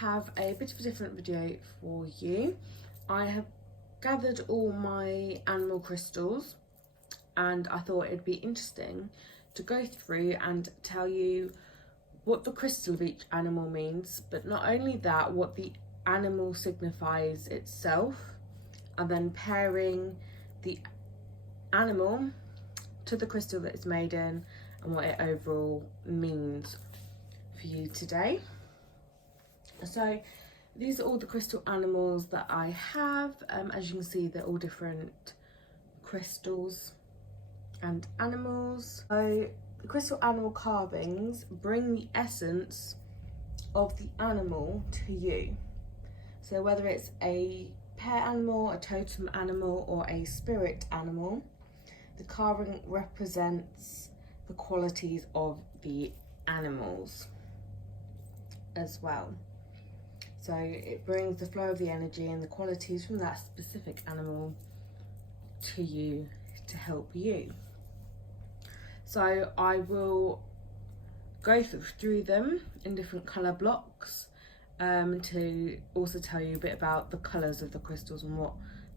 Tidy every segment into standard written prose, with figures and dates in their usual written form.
have a bit of a different video for you. I have gathered all my animal crystals and I thought it'd be interesting to go through and tell you what the crystal of each animal means, but not only that, what the animal signifies itself, and then pairing the animal to the crystal that it's made in and what it overall means for you today. So these are all the crystal animals that I have. As you can see, they're all different crystals and animals. So the crystal animal carvings bring the essence of the animal to you. So whether it's a pet animal, a totem animal, or a spirit animal, the carving represents the qualities of the animals as well. So it brings the flow of the energy and the qualities from that specific animal to you to help you. So I will go through them in different colour blocks to also tell you a bit about the colours of the crystals and what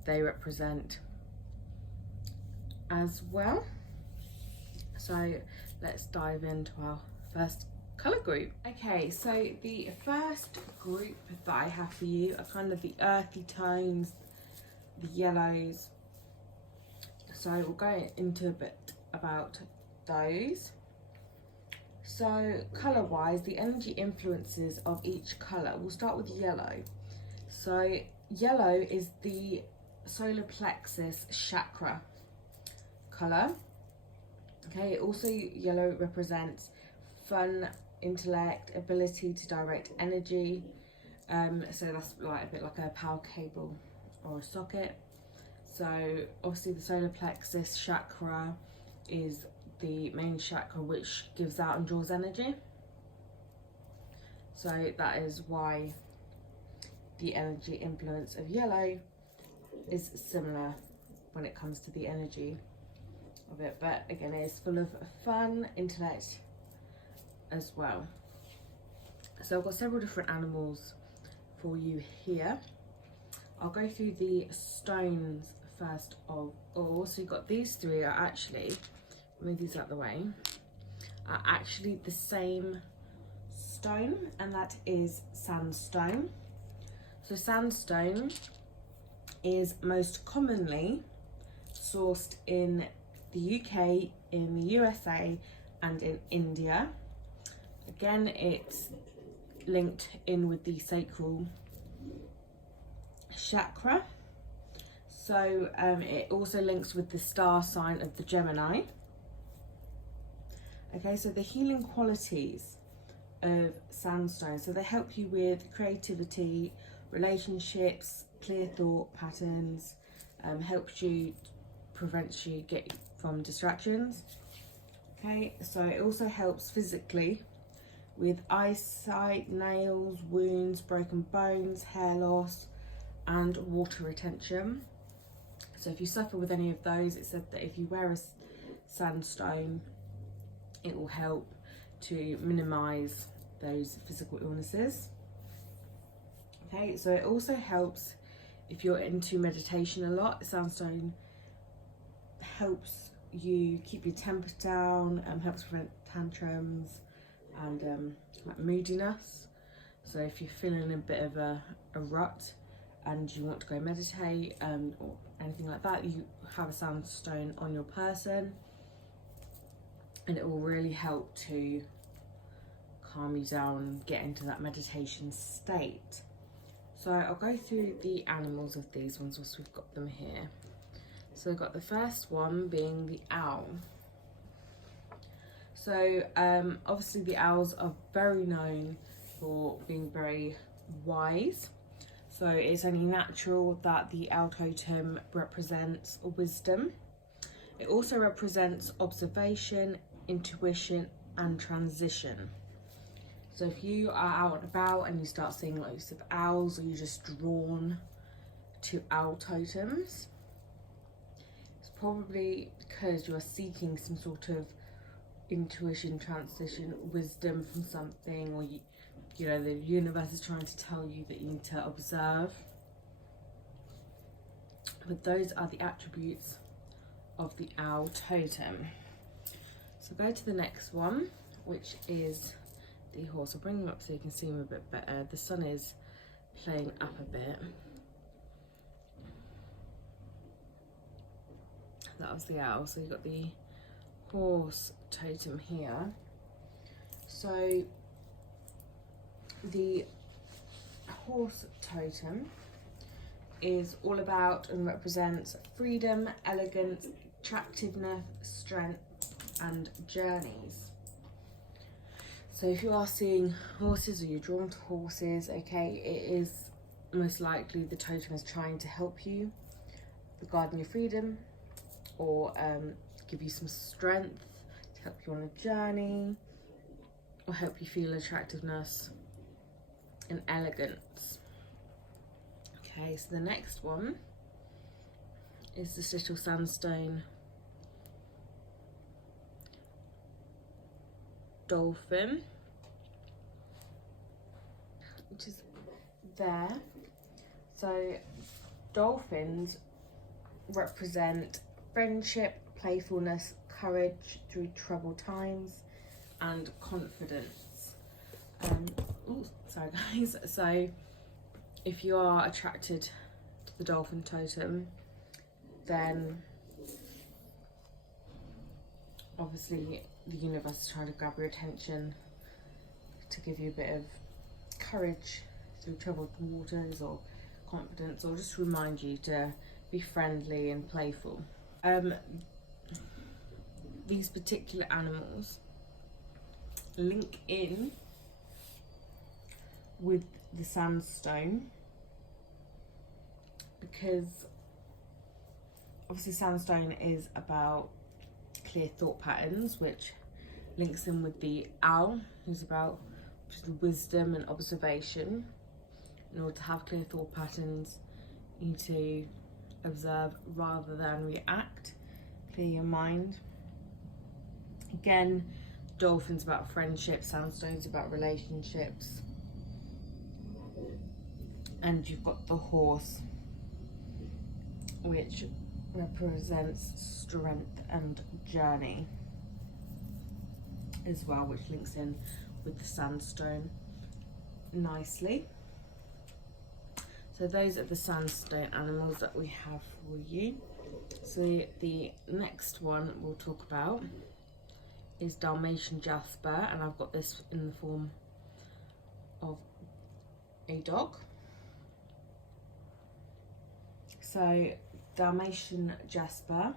they represent as well. So let's dive into our first colour group. Okay, so the first group that I have for you are kind of the earthy tones, the yellows. So we'll go into a bit about those. So colour wise, the energy influences of each colour. We'll start with yellow. So yellow is the solar plexus chakra colour. Okay, also yellow represents fun, intellect, ability to direct energy. So that's like a bit like a power cable or a socket. So obviously the solar plexus chakra is the main chakra which gives out and draws energy. So that is why the energy influence of yellow is similar when it comes to the energy of it. But again, it is full of fun, intellect as well. So I've got several different animals for you here. I'll go through the stones first of all. So you've got these three are actually, move these out the way, are actually the same stone, and that is sandstone. So sandstone is most commonly sourced in the UK, in the USA and in India. Again, it's linked in with the sacral chakra. So it also links with the star sign of the Gemini. Okay, so the healing qualities of sandstone. So they help you with creativity, relationships, clear thought patterns, helps you, prevents you get from distractions. Okay, so it also helps physically with eyesight, nails, wounds, broken bones, hair loss, and water retention. So if you suffer with any of those, it said that if you wear a sandstone, it will help to minimize those physical illnesses. Okay, so it also helps if you're into meditation a lot. Sandstone helps you keep your temper down, helps prevent tantrums and like moodiness. So if you're feeling a bit of a rut and you want to go meditate or anything like that, you have a sandstone on your person and it will really help to calm you down, get into that meditation state. So I'll go through the animals of these ones once we've got them here. So I've got the first one being the owl. So obviously the owls are very known for being very wise. So it's only natural that the owl totem represents wisdom. It also represents observation, intuition, and transition. So if you are out and about and you start seeing loads of owls, or you're just drawn to owl totems, it's probably because you are seeking some sort of intuition, transition, wisdom from something, or you know, the universe is trying to tell you that you need to observe. But those are the attributes of the owl totem. So go to the next one, which is the horse. I'll bring them up so you can see them a bit better. The sun is playing up a bit. That was the owl. So you've got the horse totem here. So the horse totem is all about and represents freedom, elegance, attractiveness, strength, and journeys. So if you are seeing horses or you're drawn to horses, okay, it is most likely the totem is trying to help you regarding your freedom, or give you some strength to help you on a journey, or help you feel attractiveness and elegance. Okay, so the next one is this little sandstone dolphin, which is there. So dolphins represent friendship, playfulness, courage through troubled times, and confidence. Sorry guys. So if you are attracted to the dolphin totem, then obviously the universe is trying to grab your attention to give you a bit of courage through troubled waters, or confidence, or just remind you to be friendly and playful. These particular animals link in with the sandstone, because obviously sandstone is about clear thought patterns, which links in with the owl, who's about wisdom and observation. In order to have clear thought patterns, you need to observe rather than react. Clear your mind. Again, dolphin's about friendship, sandstone's about relationships. And you've got the horse, which represents strength and journey as well, which links in with the sandstone nicely. So those are the sandstone animals that we have for you. So the next one we'll talk about is Dalmatian Jasper, and I've got this in the form of a dog. So Dalmatian Jasper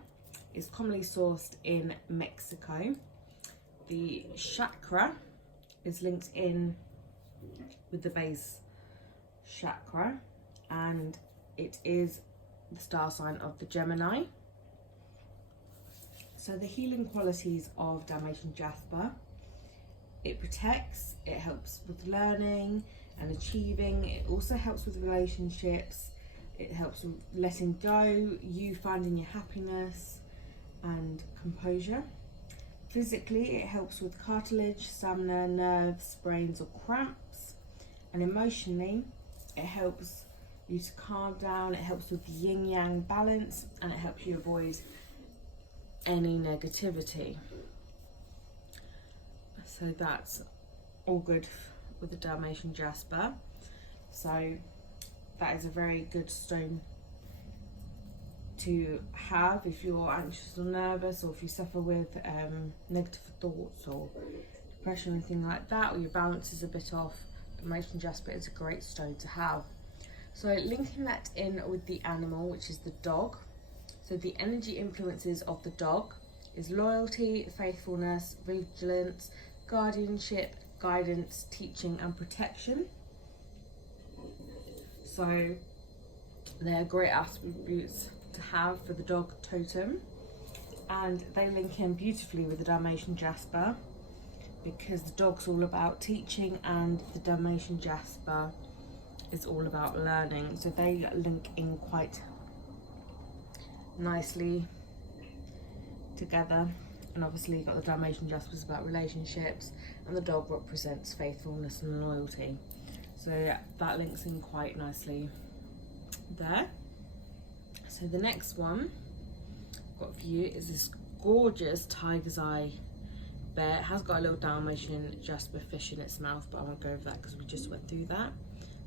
is commonly sourced in Mexico. The chakra is linked in with the base chakra, and it is the star sign of the Gemini. So the healing qualities of Dalmatian Jasper: it protects, it helps with learning and achieving, it also helps with relationships, it helps with letting go, you finding your happiness and composure. Physically, it helps with cartilage, stamina, nerves, sprains or cramps. And emotionally, it helps you to calm down, it helps with yin-yang balance, and it helps you avoid any negativity. So that's all good with the Dalmatian Jasper. So that is a very good stone to have if you're anxious or nervous, or if you suffer with negative thoughts or depression or anything like that, or your balance is a bit off. Dalmatian Jasper is a great stone to have. So linking that in with the animal, which is the dog. So the energy influences of the dog is loyalty, faithfulness, vigilance, guardianship, guidance, teaching and protection. So they're great attributes to have for the dog totem, and they link in beautifully with the Dalmatian Jasper, because the dog's all about teaching and the Dalmatian Jasper is all about learning. So they link in quite nicely together And obviously you've got the Dalmatian Jaspers about relationships, and the dog represents faithfulness and loyalty. So yeah, that links in quite nicely there. So the next one I've got for you is this gorgeous tiger's eye bear. It has got a little Dalmatian Jasper fish in its mouth, but I won't go over that because we just went through that.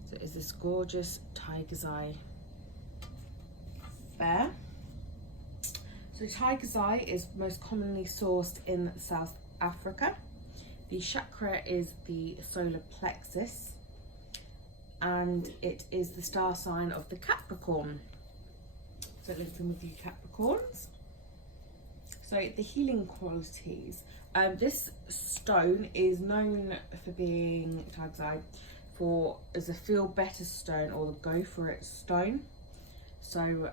So it's this gorgeous tiger's eye bear. So tiger's eye is most commonly sourced in South Africa. The chakra is the solar plexus, and it is the star sign of the Capricorn. So it links in with you Capricorns. So the healing qualities. This stone is known for being tiger's eye as a feel better stone, or the go for it stone. So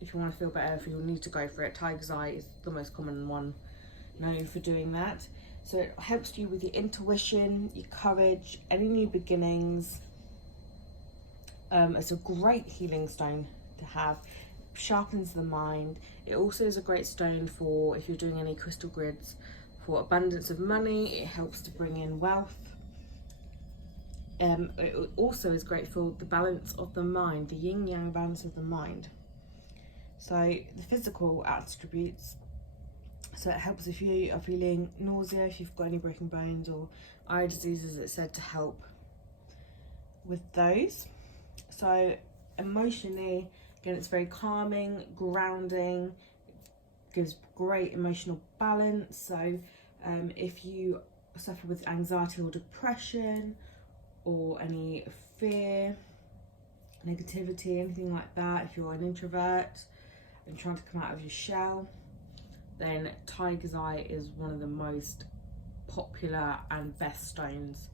if you want to feel better, if you need to go for it, tiger's eye is the most common one known for doing that. So it helps you with your intuition, your courage, any new beginnings. It's a great healing stone to have. Sharpens the mind. It also is a great stone for if you're doing any crystal grids for abundance of money. It helps to bring in wealth. It also is great for the balance of the mind, the yin yang balance of the mind. So the physical attributes, so it helps if you are feeling nausea, if you've got any broken bones or eye diseases, it's said to help with those. So emotionally, again, it's very calming, grounding, gives great emotional balance. So if you suffer with anxiety or depression or any fear, negativity, anything like that, if you're an introvert and trying to come out of your shell, then tiger's eye is one of the most popular and best stones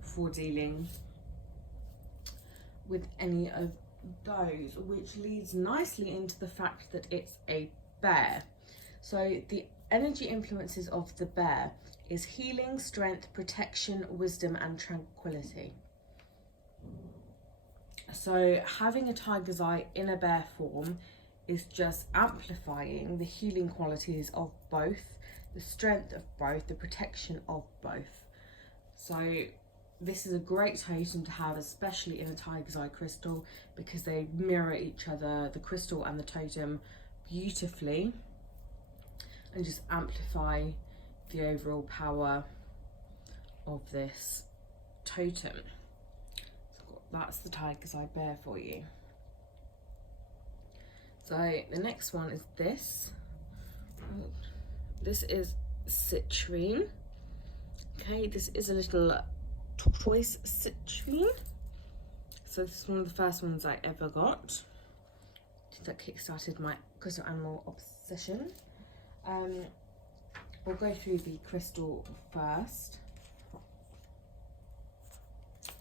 for dealing with any of those, which leads nicely into the fact that it's a bear. So the energy influences of the bear is healing, strength, protection, wisdom, and tranquility. So having a tiger's eye in a bear form is just amplifying the healing qualities of both, the strength of both, the protection of both. So this is a great totem to have, especially in a tiger's eye crystal, because they mirror each other, the crystal and the totem, beautifully, and just amplify the overall power of this totem. So that's the tiger's eye bear for you. So the next one is this. This is citrine. Okay, this is a little tortoise citrine. So this is one of the first ones I ever got. That kickstarted my crystal animal obsession. We'll go through the crystal first.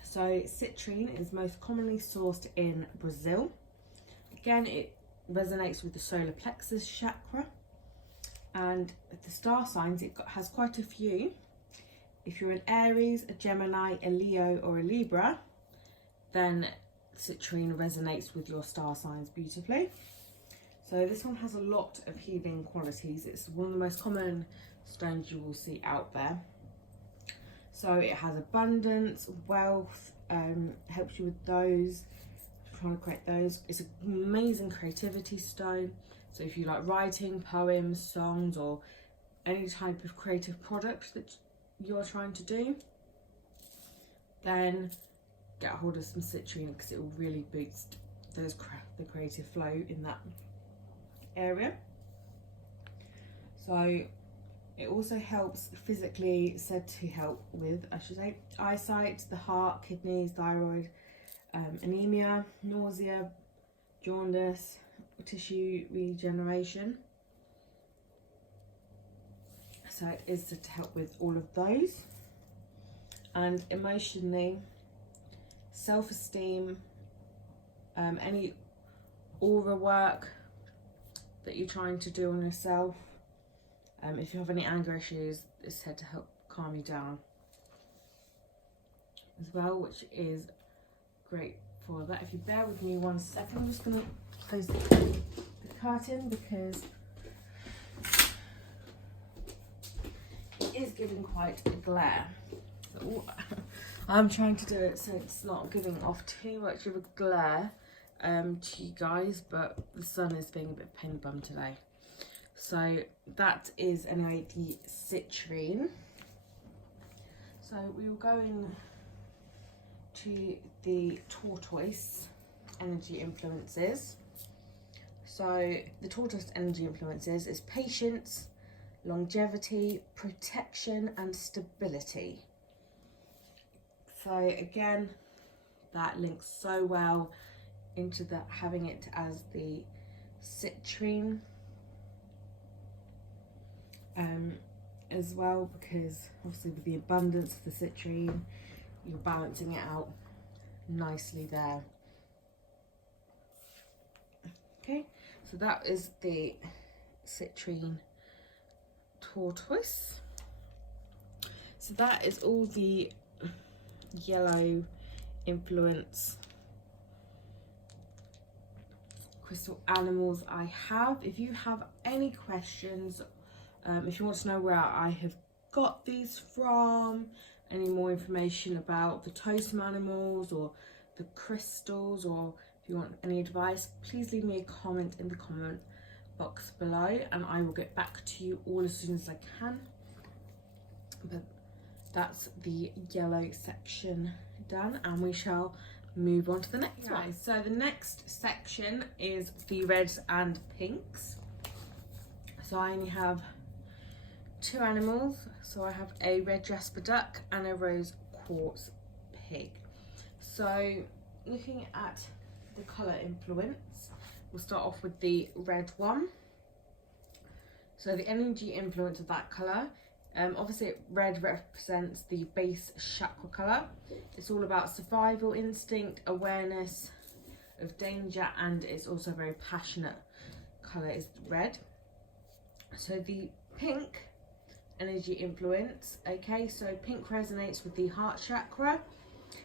So citrine is most commonly sourced in Brazil. Again, it resonates with the solar plexus chakra, and the star signs, it has quite a few. If you're an Aries, a Gemini, a Leo, or a Libra, then citrine resonates with your star signs beautifully. So this one has a lot of healing qualities. It's one of the most common stones you will see out there. So it has abundance, wealth, helps you with those, trying to create those. It's an amazing creativity stone. So if you like writing, poems, songs, or any type of creative product that you're trying to do, then get a hold of some citrine, because it will really boost the creative flow in that area. So it also helps physically, said to help with, I should say, eyesight, the heart, kidneys, thyroid, anemia, nausea, jaundice, tissue regeneration. So it is to help with all of those. And emotionally, self-esteem, any aura work that you're trying to do on yourself. If you have any anger issues, it's said to help calm you down as well, which is great for that. If you bear with me 1 second, I'm just going to close the curtain because giving quite a glare. So, I'm trying to do it so it's not giving off too much of a glare to you guys, but the sun is being a bit of a pain in the bum today. So that is anyway the citrine. So we will go in to the tortoise energy influences. So the tortoise energy influences is patience, longevity, protection and stability. So again, that links so well into the having it as the citrine as well, because obviously with the abundance of the citrine, you're balancing it out nicely there. Okay, so that is the citrine tortoise. So that is all the yellow influence crystal animals I have. If you have any questions, if you want to know where I have got these from, any more information about the totem animals or the crystals, or if you want any advice, please leave me a comment in the comment box below and I will get back to you all as soon as I can. But that's the yellow section done, and we shall move on to the next one. So the next section is the reds and pinks. So I only have 2 animals. So I have a red jasper duck and a rose quartz pig. So looking at the colour influence, we'll start off with the red one. So the energy influence of that colour, obviously red represents the base chakra colour. It's all about survival instinct, awareness of danger, and it's also a very passionate colour is red. So the pink energy influence, okay, so pink resonates with the heart chakra.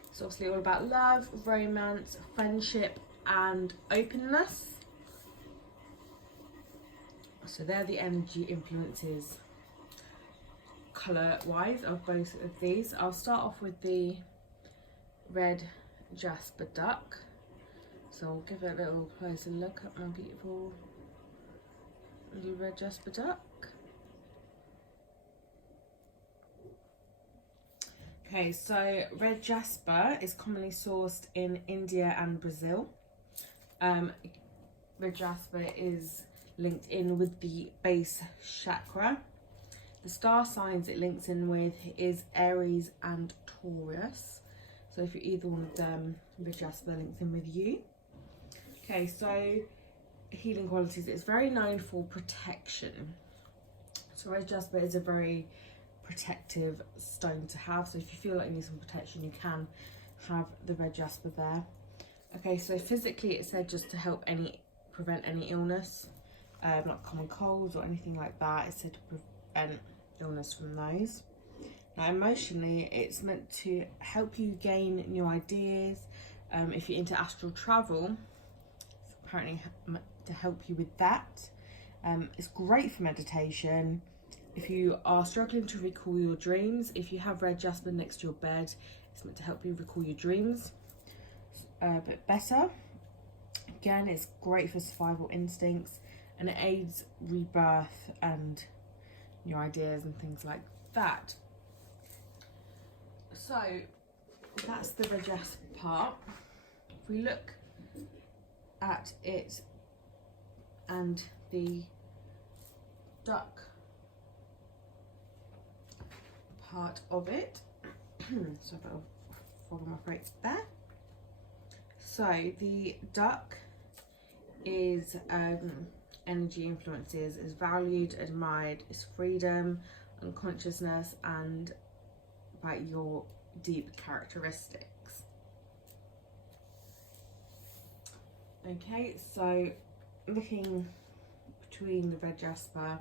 It's obviously all about love, romance, friendship and openness. So they're the energy influences colour wise of both of these. I'll start off with the red jasper duck. So I'll give it a little closer look at my beautiful little red jasper duck. Okay, so red jasper is commonly sourced in India and Brazil. Red jasper is linked in with the base chakra. The star signs it links in with is Aries and Taurus. So if you're either one of them, red jasper links in with you. Okay, so healing qualities. It's very known for protection. So red jasper is a very protective stone to have. So if you feel like you need some protection, you can have the red jasper there. Okay, so physically it said just to help prevent any illness, like common colds or anything like that. It said to prevent illness from those. Now emotionally, it's meant to help you gain new ideas. If you're into astral travel, it's apparently to help you with that. It's great for meditation. If you are struggling to recall your dreams, if you have red jasper next to your bed, it's meant to help you recall your dreams a bit better. Again, it's great for survival instincts and it aids rebirth and new ideas and things like that. So that's the red jasper part. If we look at it and the duck part of it, so I'll follow my throat there. So the duck is energy influences, is valued, admired, is freedom, unconsciousness, and about your deep characteristics. Okay, so looking between the red jasper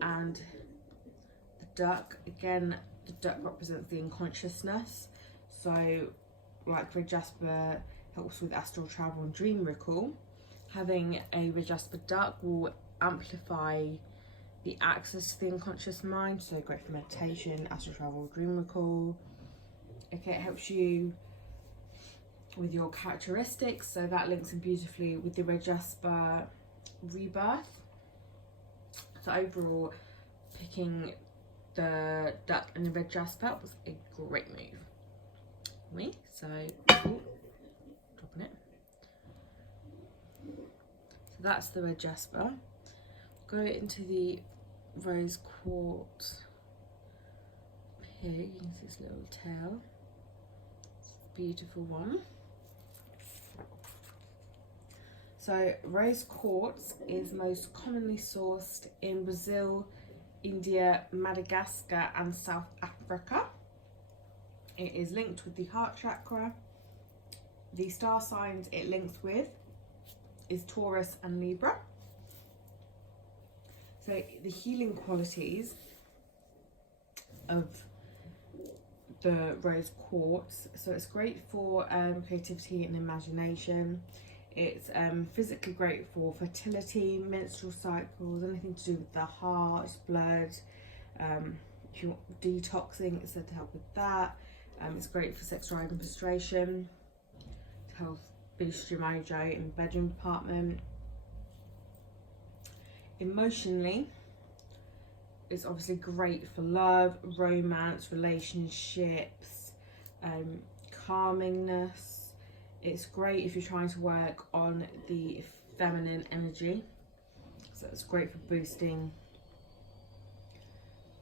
and the duck, again, the duck represents the unconsciousness. So like red jasper helps with astral travel and dream recall, having a red jasper duck will amplify the access to the unconscious mind, so great for meditation, astral travel, dream recall. Okay, it helps you with your characteristics, so that links in beautifully with the red jasper rebirth. So overall, picking the duck and the red jasper was a great move for me. So dropping it. So that's the red jasper. Go into the rose quartz pig. You can see its little tail. It's a beautiful one. So rose quartz is most commonly sourced in Brazil, India, Madagascar and South Africa. It is linked with the heart chakra. The star signs it links with is Taurus and Libra. So the healing qualities of the rose quartz, so it's great for creativity and imagination. It's physically great for fertility, menstrual cycles, anything to do with the heart, blood. If you want detoxing, it's said to help with that. It's great for sex drive and frustration, to help boost your mojo in the bedroom department. Emotionally, it's obviously great for love, romance, relationships, calmingness. It's great if you're trying to work on the feminine energy, so it's great for boosting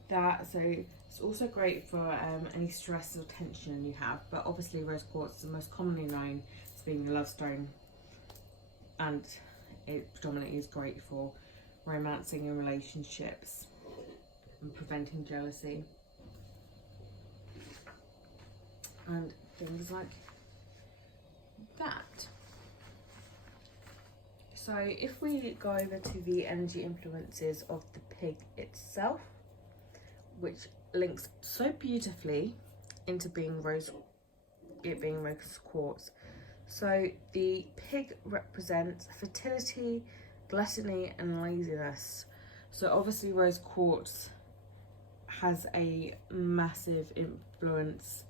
that. So it's also great for any stress or tension you have, but obviously rose quartz is the most commonly known as being the love stone, and it predominantly is great for romancing in relationships and preventing jealousy and things like that. So if we go over to the energy influences of the pig itself, which links so beautifully into being rose quartz. So the pig represents fertility, gluttony and laziness. So obviously rose quartz has a massive influence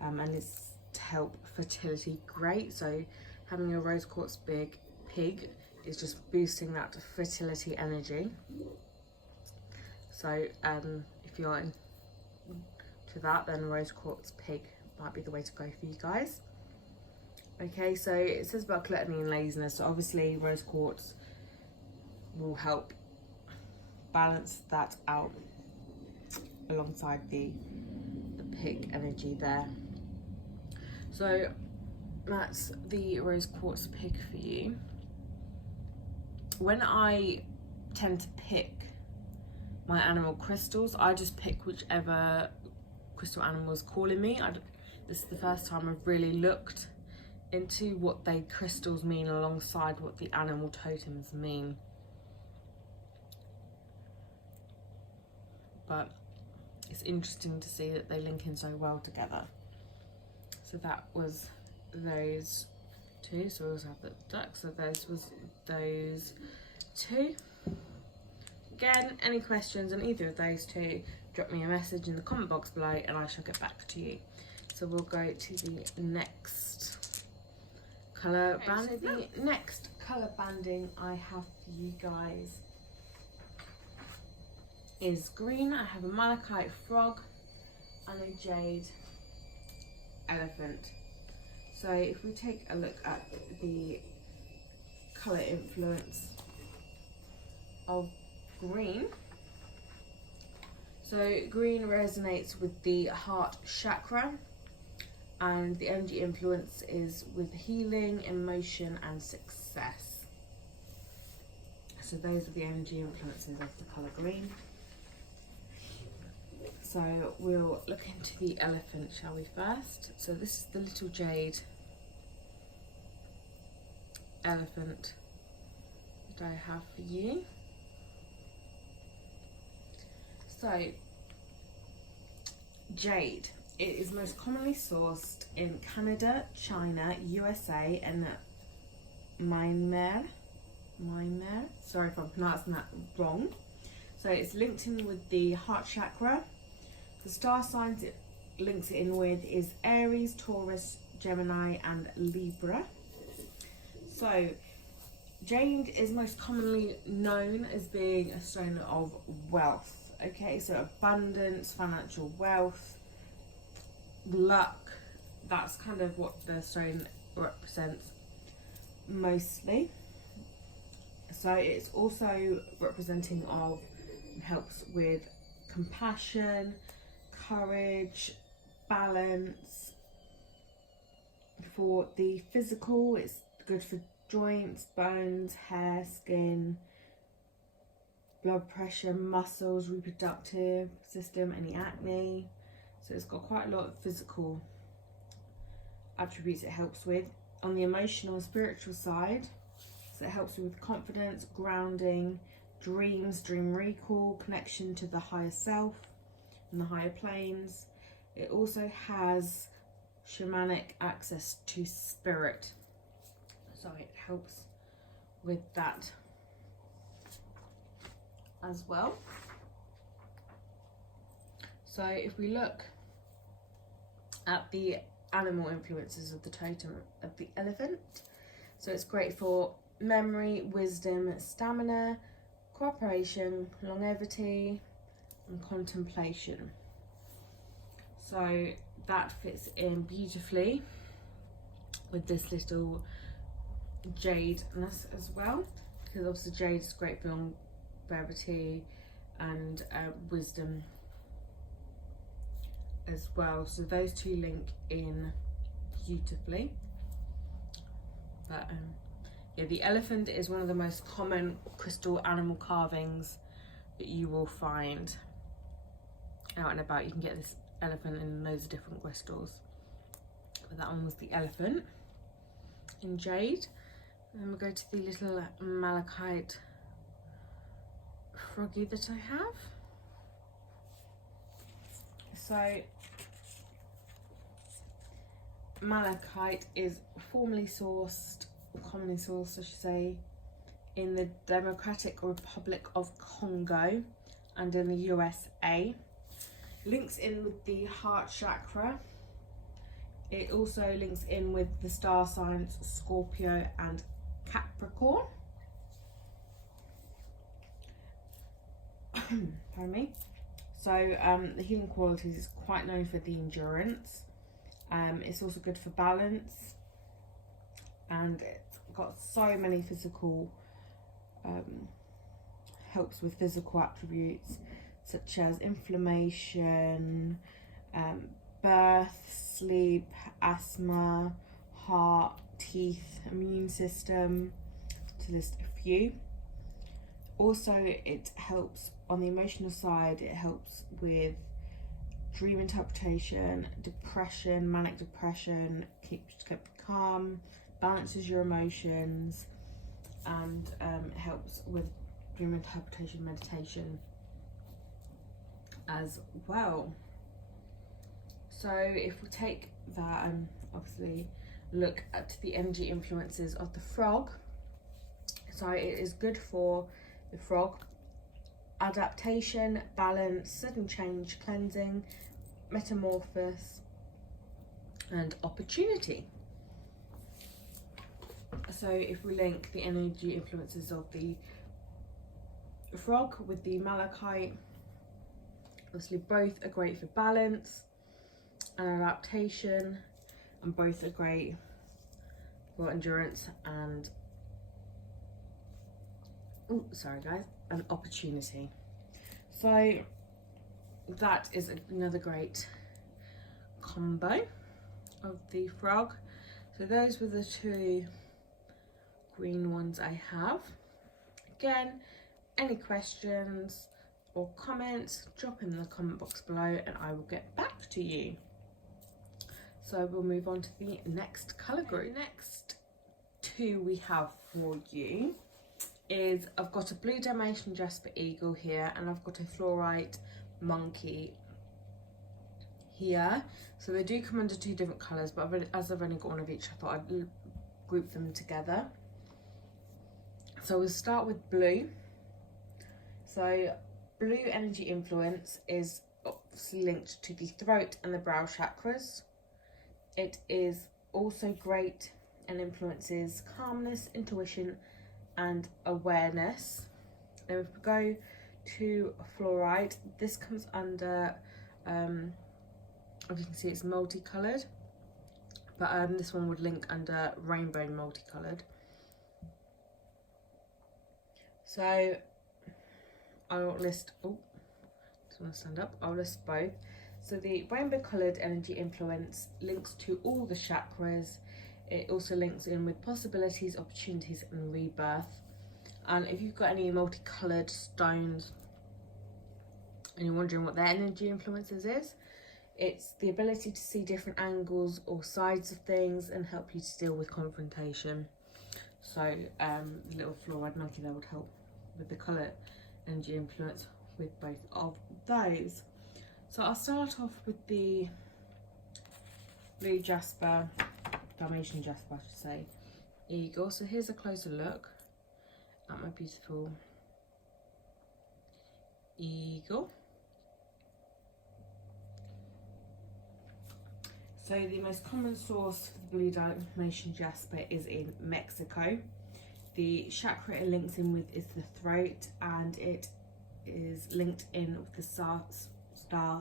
and is to help fertility great. So having a rose quartz pig is just boosting that fertility energy. So if you're into that, then rose quartz pig might be the way to go for you guys. Okay, so it says about gluttony and laziness. So obviously rose quartz will help balance that out alongside the pig energy there. So that's the rose quartz pig for you. When I tend to pick my animal crystals, I just pick whichever crystal animal is calling me. This is the first time I've really looked into what the crystals mean alongside what the animal totems mean. But it's interesting to see that they link in so well together. So that was those two. So we also have the duck. So those was those two. Again, any questions on either of those two, drop me a message in the comment box below and I shall get back to you. So we'll go to the next colour band. So the next colour banding I have for you guys is green. I have a malachite frog and a jade elephant. So if we take a look at the colour influence of green, so green resonates with the heart chakra and the energy influence is with healing, emotion and success. So those are the energy influences of the colour green. So we'll look into the elephant, shall we, first? So this is the little jade elephant that I have for you. So jade, it is most commonly sourced in Canada, China, USA and Myanmar. Sorry if I'm pronouncing that wrong. So it's linked in with the heart chakra. The star signs it links it in with is Aries, Taurus, Gemini and Libra. So jade is most commonly known as being a stone of wealth. Okay, so abundance, financial wealth, luck, that's kind of what the stone represents mostly. So it's also representing of, helps with compassion, courage, balance. For the physical, it's good for joints, bones, hair, skin, blood pressure, muscles, reproductive system, any acne. So it's got quite a lot of physical attributes it helps with. On the emotional and spiritual side, so it helps with confidence, grounding, dreams, dream recall, connection to the higher self and the higher planes. It also has shamanic access to spirit, so it helps with that as well. So if we look at the animal influences of the totem of the elephant, so it's great for memory, wisdom, stamina, cooperation, longevity and contemplation. So that fits in beautifully with this little jade-ness as well, because obviously jade is great for longevity and wisdom as well. So those two link in beautifully. But yeah, the elephant is one of the most common crystal animal carvings that you will find out and about. You can get this elephant in loads of different crystals, but that one was the elephant in jade. And then we'll go to the little malachite froggy that I have. So malachite is commonly sourced, I should say, in the Democratic Republic of Congo and in the USA. Links in with the heart chakra. It also links in with the star signs Scorpio and Capricorn. Pardon me. So the healing qualities is quite known for the endurance. It's also good for balance, and it's got so many physical helps with physical attributes such as inflammation, birth, sleep, asthma, heart, teeth, immune system, to list a few. Also, it helps on the emotional side. It helps with dream interpretation, depression, manic depression, keeps calm, balances your emotions, and it helps with dream interpretation, meditation as well. So if we take that and obviously look at the energy influences of the frog, so it is good for the frog: adaptation, balance, sudden change, cleansing, metamorphosis and opportunity. So if we link the energy influences of the frog with the malachite, obviously both are great for balance and adaptation, and both are great for endurance and an opportunity. So that is another great combo of the frog. So those were the two green ones I have. Again, any questions or comments, drop in the comment box below and I will get back to you. So we'll move on to the next colour group. The next two we have for you is, I've got a blue Dalmatian Jasper Eagle here, and I've got a fluorite monkey here. So they do come under two different colours, but as I've only got one of each, I thought I'd group them together. So we'll start with blue. So blue energy influence is obviously linked to the throat and the brow chakras. It is also great and influences calmness, intuition, and awareness. Then if we go to fluorite, this comes under, as you can see, it's multicoloured, but this one would link under rainbow multicoloured. So I'll list, just want to stand up, I'll list both. So the rainbow coloured energy influence links to all the chakras. It also links in with possibilities, opportunities, and rebirth. And if you've got any multicoloured stones and you're wondering what their energy influences is, it's the ability to see different angles or sides of things and help you to deal with confrontation. So the little fluoride monkey there would help with the colour energy influence with both of those. So I'll start off with the blue jasper, Dalmatian jasper I should say, eagle. So here's a closer look at my beautiful eagle. So the most common source for the blue Dalmatian jasper is in Mexico. The chakra it links in with is the throat, and it is linked in with the star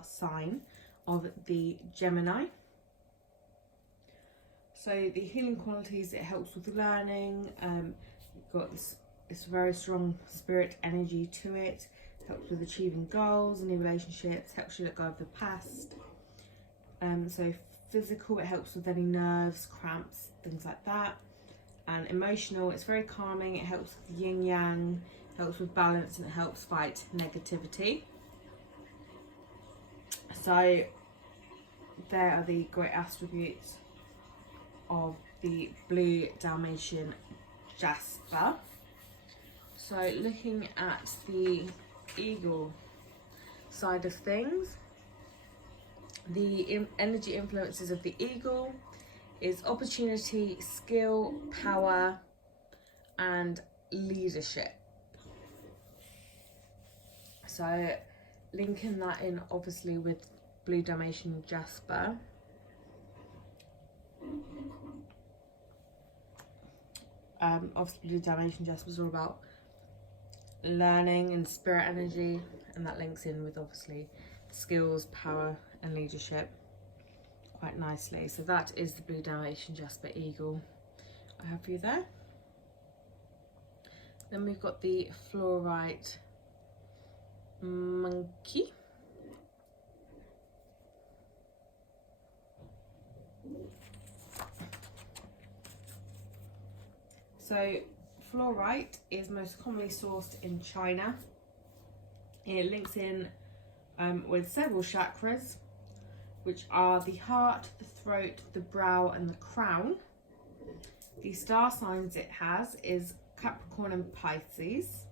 sign of the Gemini. So the healing qualities, it helps with learning, got this very strong spirit energy to it, helps with achieving goals and new relationships, helps you let go of the past. So physical, it helps with any nerves, cramps, things like that. And emotional, it's very calming, it helps with yin yang, helps with balance, and it helps fight negativity. So there are the great attributes of the blue Dalmatian jasper. So looking at the eagle side of things, the energy influences of the eagle is opportunity, skill, power, and leadership. So linking that in obviously with blue Dalmatian jasper, obviously blue Dalmatian jasper is all about learning and spirit energy, and that links in with obviously skills, power, and leadership quite nicely. So that is the blue Dalmatian jasper eagle I have for you there. Then we've got the fluorite monkey. So fluorite is most commonly sourced in China. It links in with several chakras, which are the heart, the throat, the brow, and the crown. The star signs it has is Capricorn and Pisces.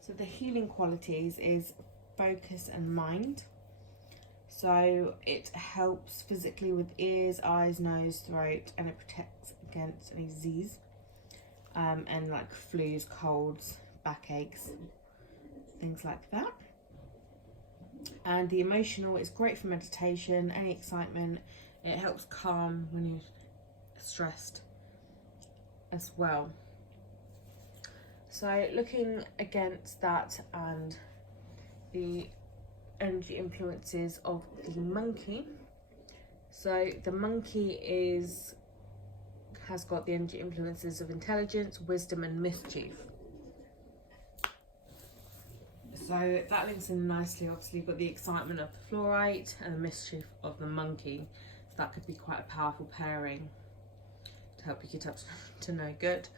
So the healing qualities is focus and mind. So it helps physically with ears, eyes, nose, throat, and it protects against any disease, and like flus, colds, backaches, things like that. And the emotional is great for meditation, any excitement. It helps calm when you're stressed as well. So looking against that and the energy influences of the monkey. So the monkey has got the energy influences of intelligence, wisdom, and mischief. So that links in nicely. Obviously you've got the excitement of the fluorite and the mischief of the monkey. So that could be quite a powerful pairing to help you get up to no good.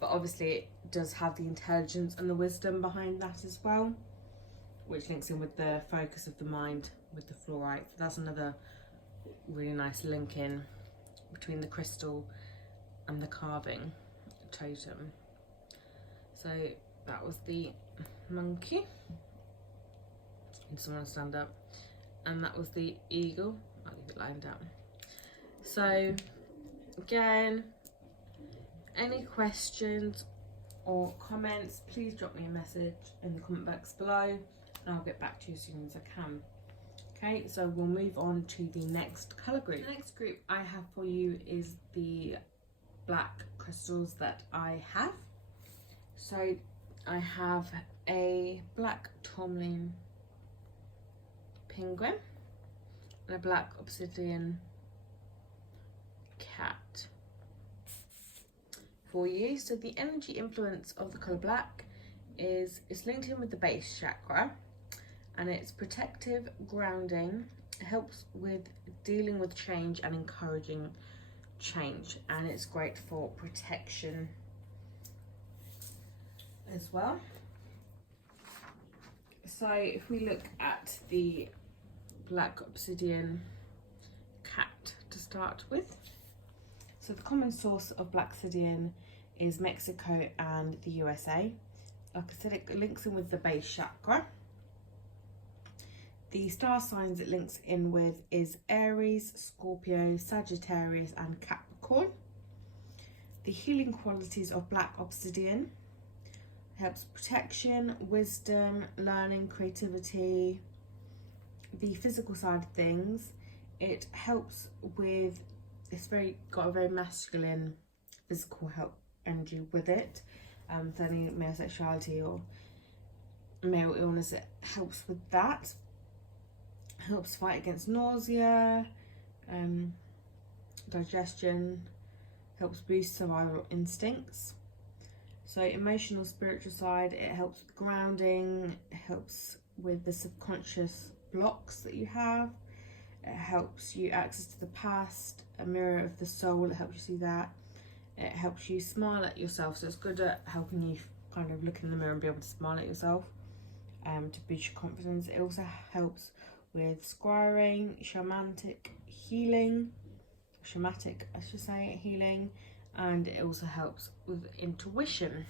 But obviously it does have the intelligence and the wisdom behind that as well, which links in with the focus of the mind with the fluorite. So that's another really nice link in between the crystal and the carving totem. So that was the monkey. Someone stand up. And that was the eagle. I'll leave it lying down. So again, any questions or comments, please drop me a message in the comment box below. and I'll get back to you as soon as I can. Okay, so we'll move on to the next colour group. The next group I have for you is the black crystals that I have. So I have a black tourmaline penguin and a black obsidian cat for you. So the energy influence of the colour black is it's linked in with the base chakra, and it's protective, grounding, it helps with dealing with change and encouraging change, and it's great for protection as well. So if we look at the black obsidian cat to start with, so the common source of black obsidian is Mexico and the USA. Like I said, it links in with the base chakra. The star signs it links in with is Aries, Scorpio, Sagittarius and Capricorn. The healing qualities of black obsidian helps protection, wisdom, learning, creativity. The physical side of things, it helps with, it's got a very masculine physical help energy with it. So any male sexuality or male illness, it helps with that. Helps fight against nausea, digestion, helps boost survival instincts. So emotional, spiritual side, it helps with grounding, it helps with the subconscious blocks that you have, it helps you access to the past, a mirror of the soul, it helps you see that, it helps you smile at yourself, so it's good at helping you kind of look in the mirror and be able to smile at yourself, to boost your confidence. It also helps with scrying, shamanic healing, and it also helps with intuition.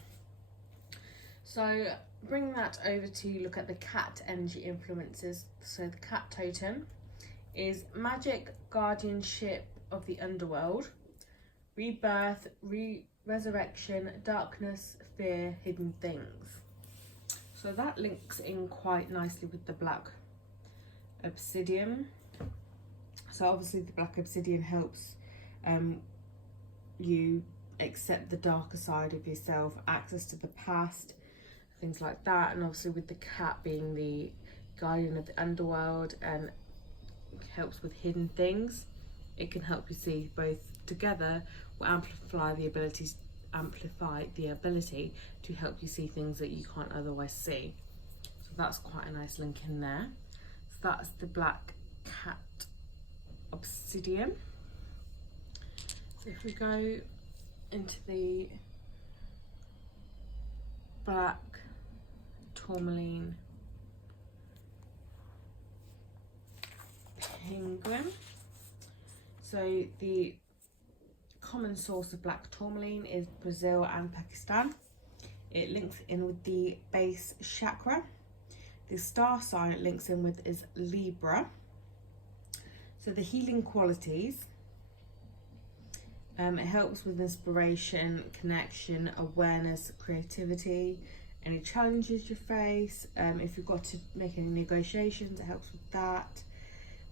So bringing that over to look at the cat energy influences. So the cat totem is magic, guardianship of the underworld, rebirth, resurrection, darkness, fear, hidden things. So that links in quite nicely with the black obsidian. So obviously the black obsidian helps you accept the darker side of yourself, access to the past, things like that. And obviously with the cat being the guardian of the underworld and helps with hidden things, it can help you see both together, will amplify the ability to help you see things that you can't otherwise see. So that's quite a nice link in there. So that's the black cat obsidian. So if we go into the black tourmaline penguin, so the common source of black tourmaline is Brazil and Pakistan. It links in with the base chakra. The star sign it links in with is Libra. So the healing qualities, it helps with inspiration, connection, awareness, creativity, any challenges you face. If you've got to make any negotiations, it helps with that.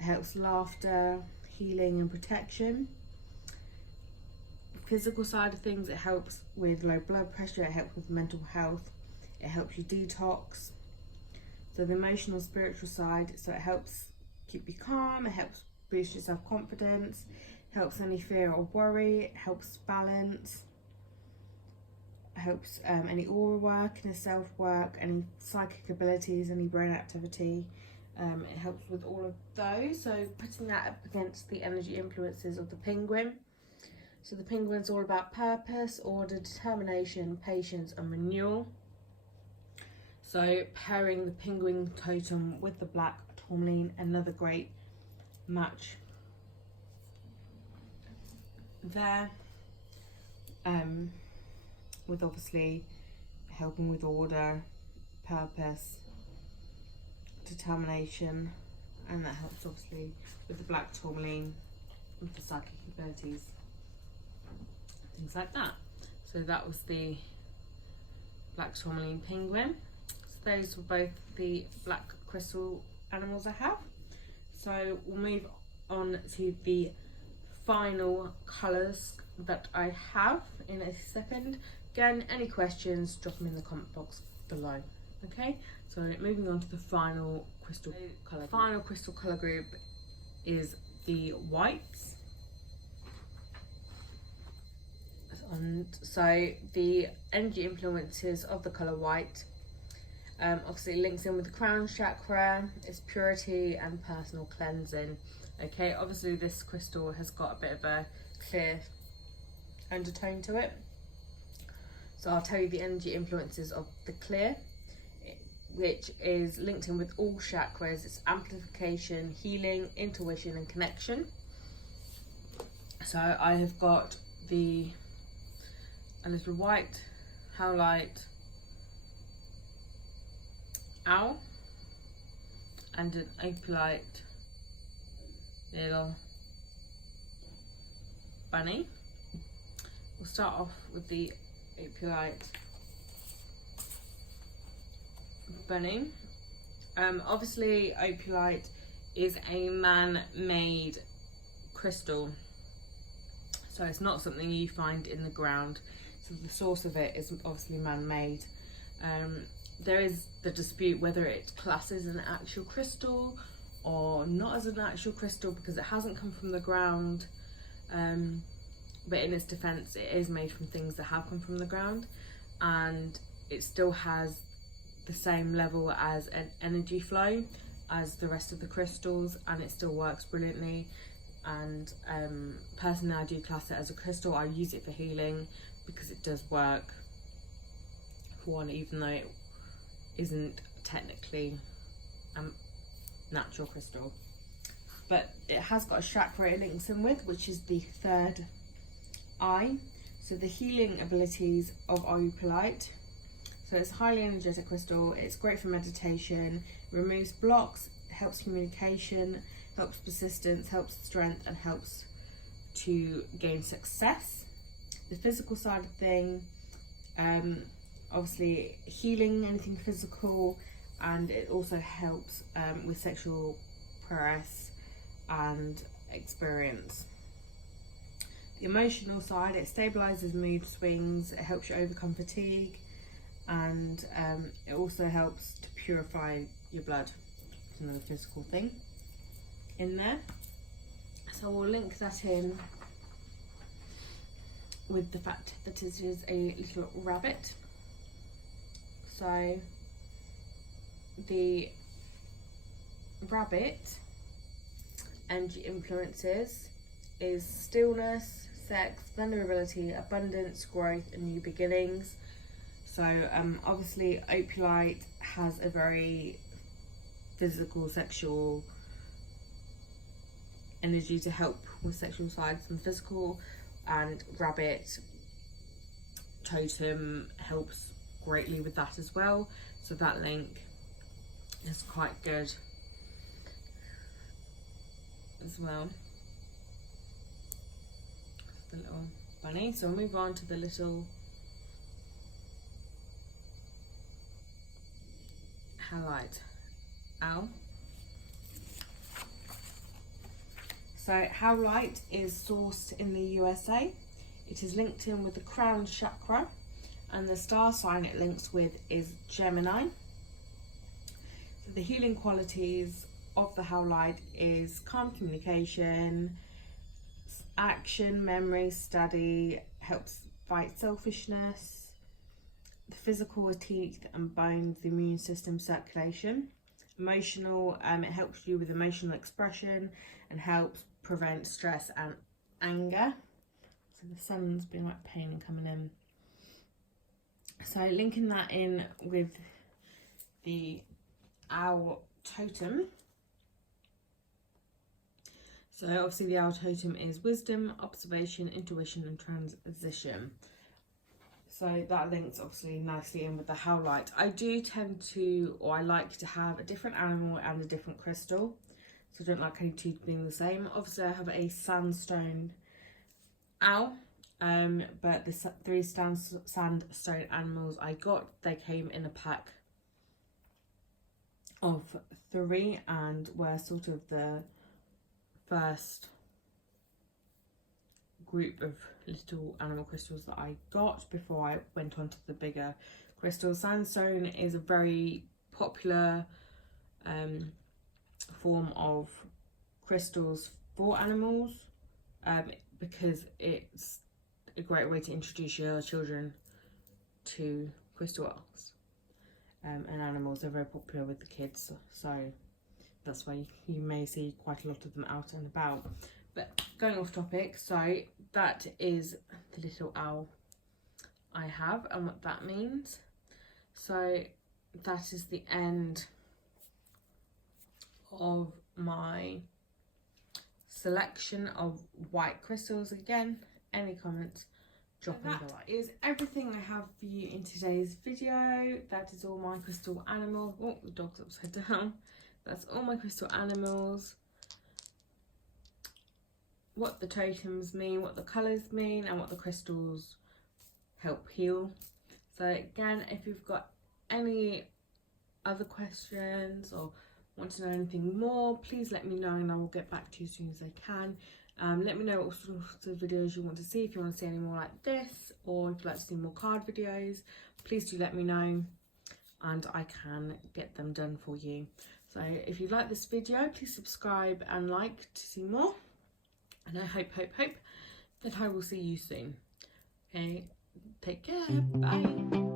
It helps laughter, healing and protection. Physical side of things, it helps with low blood pressure, it helps with mental health, it helps you detox. So the emotional, spiritual side, so it helps keep you calm, it helps boost your self-confidence, helps any fear or worry, it helps balance, it helps any aura work, any self-work, any psychic abilities, any brain activity. It helps with all of those. So putting that up against the energy influences of the penguin. So the penguin's all about purpose, order, determination, patience and renewal. So pairing the penguin totem with the black tourmaline, another great match there, with obviously helping with order, purpose, determination, and that helps obviously with the black tourmaline with the psychic abilities, things like that. So that was the black tourmaline penguin. So those were both the black crystal animals I have. So we'll move on to the final colours that I have in a second. Again, any questions, drop them in the comment box below. Okay, so moving on to the final crystal colour. Final crystal colour group is the whites. And so the energy influences of the colour white obviously links in with the crown chakra, its purity and personal cleansing. Okay, obviously this crystal has got a bit of a clear undertone to it. So I'll tell you the energy influences of the clear, which is linked in with all chakras. It's amplification, healing, intuition and connection. So I have got a little white howlite owl and an opalite little bunny. We'll start off with the opalite bunny. Obviously opalite is a man-made crystal, so it's not something you find in the ground, so the source of it is obviously man-made. There is the dispute whether it classes an actual crystal or not as an actual crystal because it hasn't come from the ground, but in its defense it is made from things that have come from the ground, and it still has the same level as an energy flow as the rest of the crystals, and it still works brilliantly. And personally I do class it as a crystal. I use it for healing because it does work for one, even though it isn't technically a natural crystal. But it has got a chakra it links in with, which is the third eye. So the healing abilities of opalite. So it's a highly energetic crystal. It's great for meditation, removes blocks, helps communication, helps persistence, helps strength, and helps to gain success. The physical side of thing, obviously healing anything physical, and it also helps with sexual prowess and experience. The emotional side, it stabilizes mood swings, it helps you overcome fatigue, and it also helps to purify your blood. It's another physical thing in there. So we'll link that in with the fact that it is a little rabbit. So the rabbit energy influences is stillness, sex, vulnerability, abundance, growth and new beginnings. So obviously opalite has a very physical, sexual energy to help with sexual sides and physical, and rabbit totem helps greatly with that as well. So that link is quite good as well. The little bunny. So we'll move on to the little howlite owl. So howlite is sourced in the USA. It is linked in with the crown chakra, and the star sign it links with is Gemini. So the healing qualities of the howlite is calm communication, action, memory, study, helps fight selfishness. The physical is teeth and bones, the immune system, circulation. Emotional, it helps you with emotional expression and helps prevent stress and anger. So the sun's been like pain coming in. So linking that in with the owl totem. So obviously the owl totem is wisdom, observation, intuition and transition. So that links obviously nicely in with the howlite. I do tend to, or I like to have a different animal and a different crystal. So I don't like any two being the same. Obviously I have a sandstone owl, but the three sandstone animals I got, they came in a pack of 3 and were sort of the first group of little animal crystals that I got before I went on to the bigger crystals. Sandstone is a very popular form of crystals for animals because it's a great way to introduce your children to crystal arts, and animals are very popular with the kids, so that's why you may see quite a lot of them out and about. But going off topic, so that is the little owl I have and what that means. So that is the end of my selection of white crystals. Again, any comments, drop them below. That is everything I have for you in today's video. That is all my crystal animals. Oh, the dog's upside down. That's all my crystal animals. What the totems mean, what the colours mean, and what the crystals help heal. So again, if you've got any other questions or want to know anything more, please let me know and I will get back to you as soon as I can. Let me know what sorts of videos you want to see. If you want to see any more like this, or if you'd like to see more card videos, please do let me know and I can get them done for you. So if you like this video, please subscribe and like to see more. And I hope that I will see you soon. Okay, take care, bye.